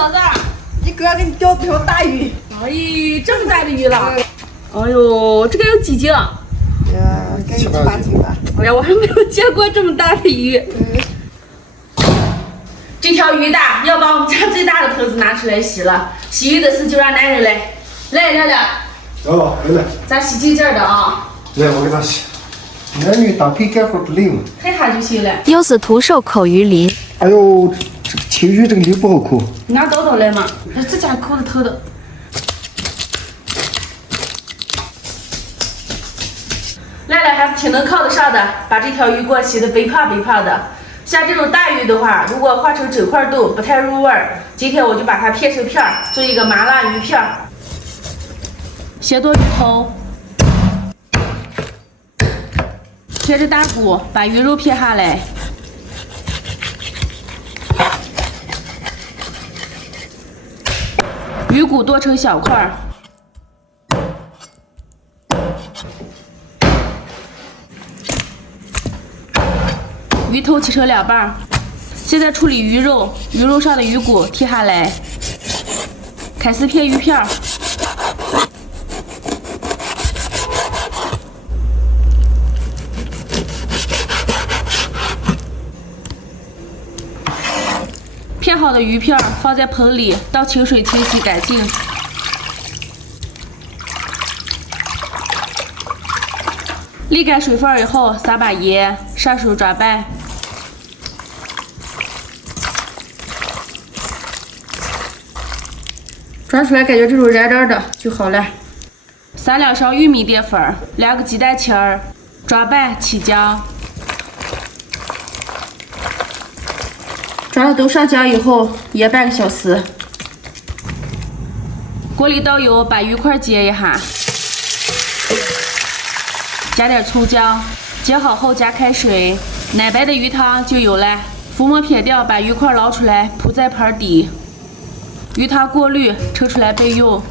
嫂子，你哥给你钓条大鱼。哎，这么大的鱼了！哎呦，这个有几斤？该有7、8斤吧。哎呀，我还没有见过这么大的鱼。这条鱼大，要把我们家最大的盆子拿出来洗了。洗鱼的事就让男人来。来，亮亮。哦，来，咱洗净净的啊。来，我给他洗。男女搭配干活不累嘛。拍下就行了。优子徒手口鱼鳞。哎呦，这个青鱼这个鳞不好抠。你拿刀刀来嘛，这家抠的头的。来来还是挺能靠得上的，把这条鱼给我洗的肥胖肥胖的。像这种大鱼的话，如果换成整块冻不太入味儿，今天我就把它片成片儿，做一个麻辣鱼片儿。先剁鱼头，贴着大骨把鱼肉片下来，鱼骨剁成小块儿。鱼头切成2半，现在处理鱼肉，鱼肉上的鱼骨剔下来，开始片鱼片儿。片好的鱼片放在盆里，倒清水清洗干净。沥干水分以后，撒把盐，上手抓拌。抓出来感觉这种燃燃的就好了。撒2勺玉米淀粉，2个鸡蛋清儿，抓拌起浆。抓的都上浆以后，腌半个小时。锅里倒油，把鱼块煎一下。加点葱姜，煎好后加开水，奶白的鱼汤就有了。浮沫撇掉，把鱼块捞出来，铺在盆底。鱼汤过滤，盛出来备用。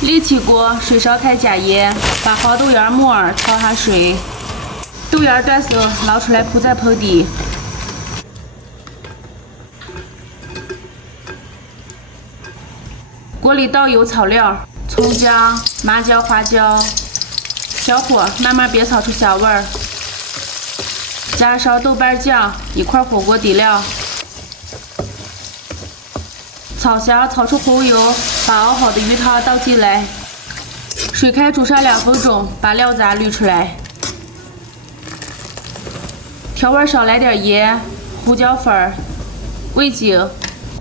立起锅，水烧开，加盐，把黄豆芽末儿焯下水，豆芽断丝，捞出来铺在盆底。锅里倒油炒料，葱姜、麻椒、花椒。小火慢慢煸炒出香味儿，加勺豆瓣酱，一块火锅底料，炒香，炒出红油，把熬好的鱼汤倒进来，水开煮上2分钟，把料渣滤出来，调味少来点盐、胡椒粉、味精，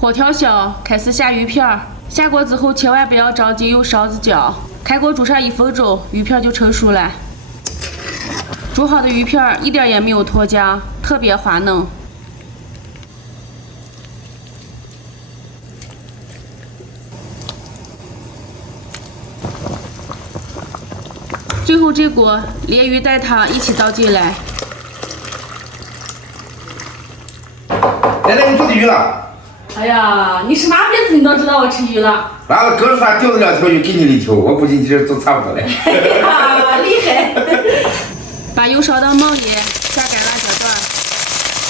火调小，开始下鱼片。下锅之后千万不要着急用勺子搅。开锅煮上1分钟，鱼片就成熟了。煮好的鱼片一点也没有脱浆，特别滑嫩。最后这锅鲢鱼带汤一起倒进来。奶奶，你做的鱼了？哎呀，你是哪辈子你都知道我吃鱼了？完了，哥仨钓了2条鱼，给你1条，我估计你这都差不多了。哎呀，厉害！把油烧到冒烟，下干辣椒段，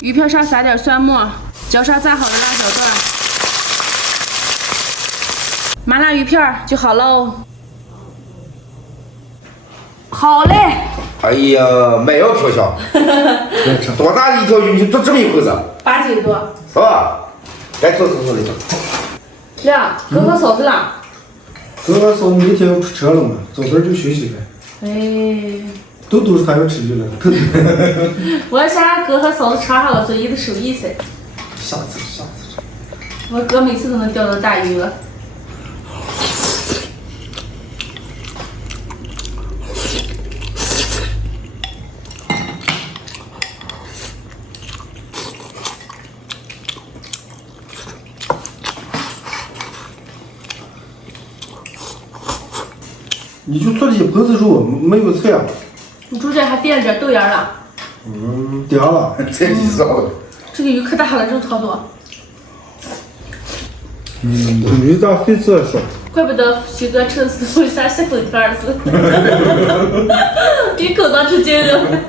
鱼片上撒点蒜末，浇上炸好的辣椒段，麻辣鱼片就好喽。好嘞！哎呀，卖要飘香。多大的一条鱼就做这么一口子8斤多。是吧？该坐坐里头。亮，哥和嫂子了。哥哥嫂子明天要出车了嘛，早点就休息了。哎。都是他要吃鱼了，我想让哥和嫂子尝尝我做鱼的手艺噻。下次。我哥每次都能钓到大鱼了。你就做了一盆子肉，没有菜啊？你中间还垫了点豆芽了。点了。这你知道的。这个鱼可大了，肉超多。鱼咋费事少？怪不得徐哥吃的时候像西风天儿似的，一口当吃精了。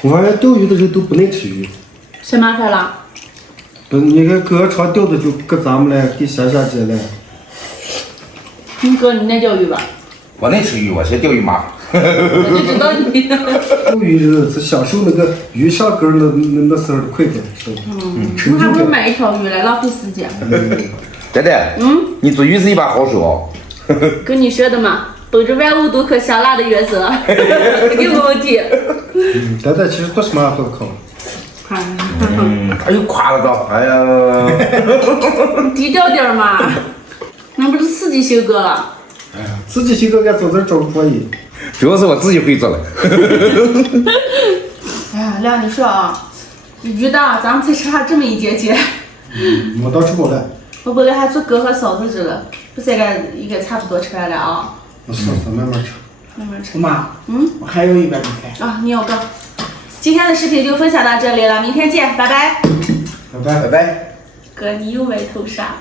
我发现钓鱼的人都不能吃鱼。谁麻烦了？不是，你看哥常钓的就搁咱们来给下下街来。哥，你爱钓鱼吧？我能吃鱼，我先钓鱼麻。我就知道你。钓鱼是享受那个鱼上钩那时候的快感，是吧？我还不如买一条鱼来浪费时间。呆呆，你做鱼是一把好手。跟你说的嘛，本着万物都可香辣的原则，有没问题？呆呆其实做什么都好。哎呦，夸得到，哎呀，低调点嘛，那不是刺激性格了。哎呀，自己性格俺做这找可以。主要是我自己会做的。哎呀，亮，你说啊，这鱼档咱们才吃下这么一点点，我倒吃饱了。我本来还做哥和嫂子吃了，不是应该差不多吃完了啊。我嫂子慢慢吃。慢慢吃。妈，我还有一百米菜。啊，你有个。今天的视频就分享到这里了，明天见，拜拜。拜拜。拜拜。哥，你又歪头杀。